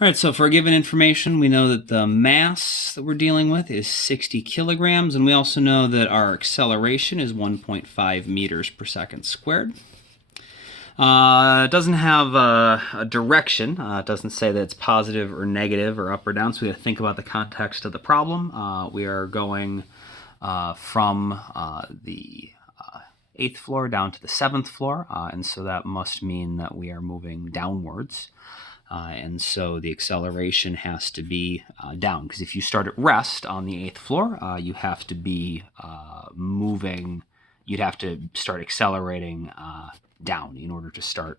All right, so for our given information, we know that the mass that we're dealing with is 60 kilograms, and we also know that our acceleration is 1.5 meters per second squared. It doesn't have a direction. It doesn't say that it's positive or negative or up or down, so we have to think about the context of the problem. We are going from the 8th floor down to the 7th floor, and so that must mean that we are moving downwards. And so the acceleration has to be down, because if you start at rest on the 8th floor, you have to be moving, you'd have to start accelerating down in order to start,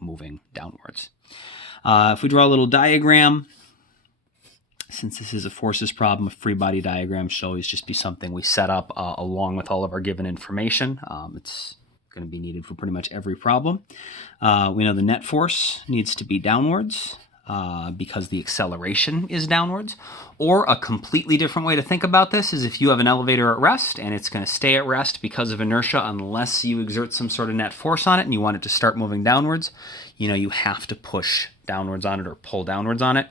moving downwards. If we draw a little diagram, since this is a forces problem, a free body diagram should always just be something we set up along with all of our given information. It's going to be needed for pretty much every problem. We know the net force needs to be downwards because the acceleration is downwards. Or a completely different way to think about this is if you have an elevator at rest and it's going to stay at rest because of inertia unless you exert some sort of net force on it and you want it to start moving downwards, you have to push downwards on it or pull downwards on it.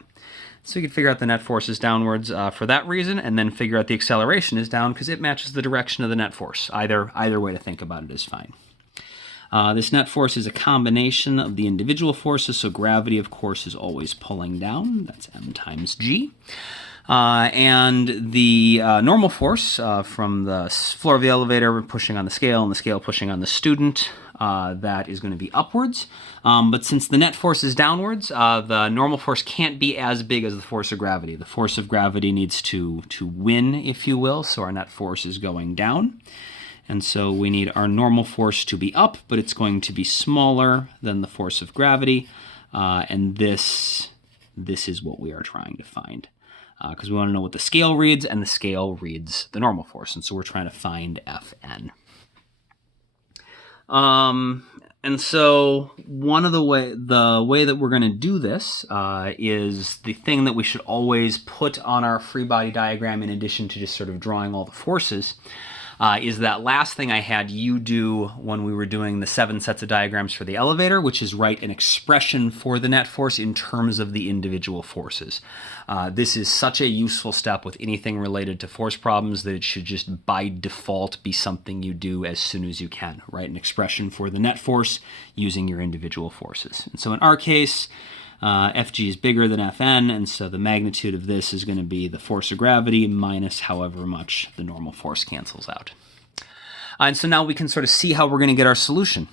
So you can figure out the net force is downwards for that reason, and then figure out the acceleration is down because it matches the direction of the net force. Either way to think about it is fine. This net force is a combination of the individual forces, so gravity, of course, is always pulling down. That's m times g. And the normal force from the floor of the elevator pushing on the scale and the scale pushing on the student, that is going to be upwards. But since the net force is downwards, the normal force can't be as big as the force of gravity. The force of gravity needs to win, if you will, so our net force is going down. And so we need our normal force to be up, but it's going to be smaller than the force of gravity. And this is what we are trying to find. Because we want to know what the scale reads, and the scale reads the normal force. And so we're trying to find Fn. And so the way that we're going to do this is the thing that we should always put on our free body diagram in addition to just sort of drawing all the forces. Is that last thing I had you do when we were doing the 7 sets of diagrams for the elevator, which is write an expression for the net force in terms of the individual forces. This is such a useful step with anything related to force problems that it should just by default be something you do as soon as you can. Write an expression for the net force using your individual forces. And so in our case, Fg is bigger than Fn, and so the magnitude of this is going to be the force of gravity minus however much the normal force cancels out. And so now we can sort of see how we're going to get our solution.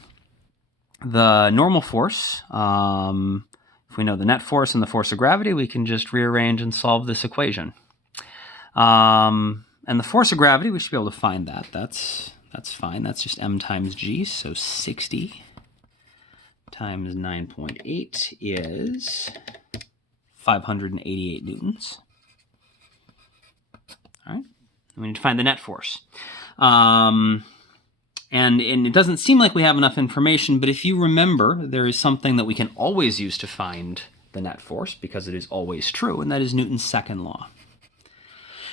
The normal force, if we know the net force and the force of gravity, we can just rearrange and solve this equation. And the force of gravity, we should be able to find that. That's fine. That's just m times g, so 60 times 9.8 is 588 newtons. All right, we need to find the net force. And it doesn't seem like we have enough information, but if you remember, there is something that we can always use to find the net force, because it is always true, and that is Newton's second law.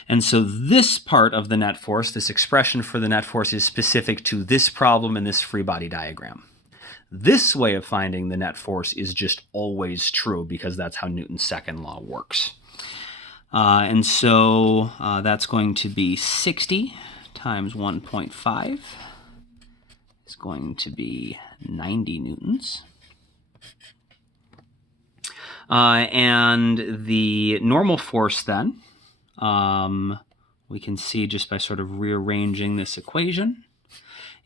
And so this part of the net force, this expression for the net force, is specific to this problem in this free body diagram. This way of finding the net force is just always true because that's how Newton's second law works. And so that's going to be 60 times 1.5 is going to be 90 newtons. And the normal force then, we can see just by sort of rearranging this equation.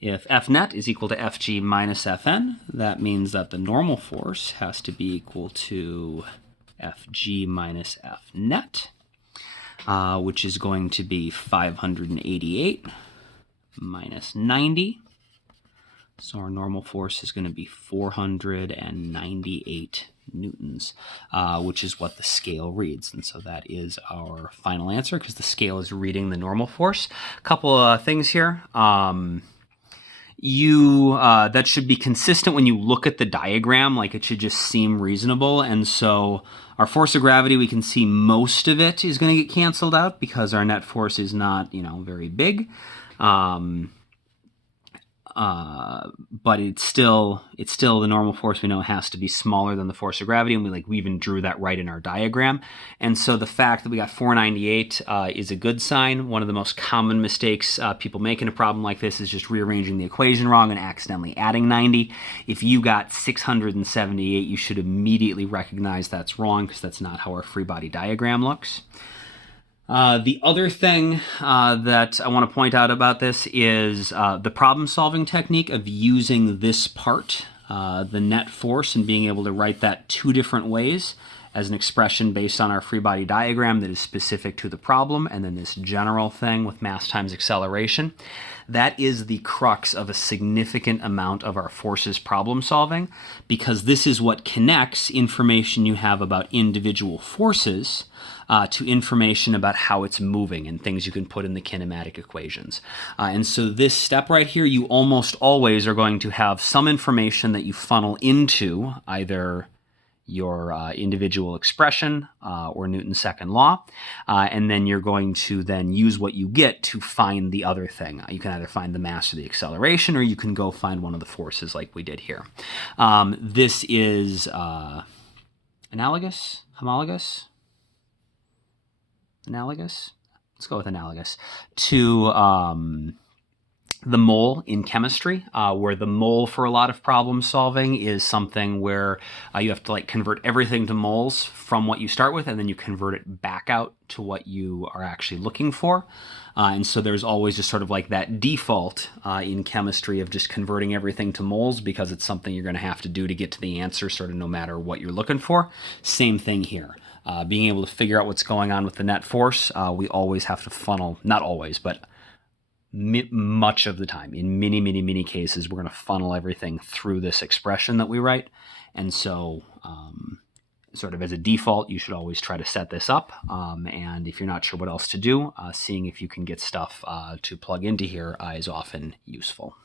If F net is equal to Fg minus Fn, that means that the normal force has to be equal to Fg minus F net, which is going to be 588 minus 90. So our normal force is going to be 498 newtons, which is what the scale reads. And so that is our final answer because the scale is reading the normal force. A couple of things here. That should be consistent when you look at the diagram, like it should just seem reasonable. And so our force of gravity, we can see most of it is going to get canceled out because our net force is not, very big. but it's still the normal force we know has to be smaller than the force of gravity, and we even drew that right in our diagram. And so the fact that we got 498 is a good sign. One of the most common mistakes people make in a problem like this is just rearranging the equation wrong and accidentally adding 90. If you got 678, you should immediately recognize that's wrong, because that's not how our free body diagram looks. The other thing that I want to point out about this is the problem-solving technique of using this part, the net force, and being able to write that two different ways as an expression based on our free body diagram that is specific to the problem, and then this general thing with mass times acceleration. That is the crux of a significant amount of our forces problem solving, because this is what connects information you have about individual forces to information about how it's moving and things you can put in the kinematic equations. And so this step right here, you almost always are going to have some information that you funnel into either your individual expression or Newton's second law, and then you're going to then use what you get to find the other thing. You can either find the mass or the acceleration, or you can go find one of the forces like we did here. This is analogous, homologous, analogous? Let's go with analogous to the mole in chemistry, where the mole for a lot of problem solving is something where you have to convert everything to moles from what you start with, and then you convert it back out to what you are actually looking for. And so there's always just sort of that default in chemistry of just converting everything to moles, because it's something you're going to have to do to get to the answer, sort of no matter what you're looking for. Same thing here. Being able to figure out what's going on with the net force, we always have to funnel, not always, but much of the time, in many cases, we're going to funnel everything through this expression that we write. And so sort of as a default, you should always try to set this up. And if you're not sure what else to do, seeing if you can get stuff to plug into here is often useful.